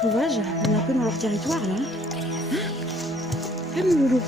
Sauvage, on est un peu dans leur territoire là. Ah mon loulou.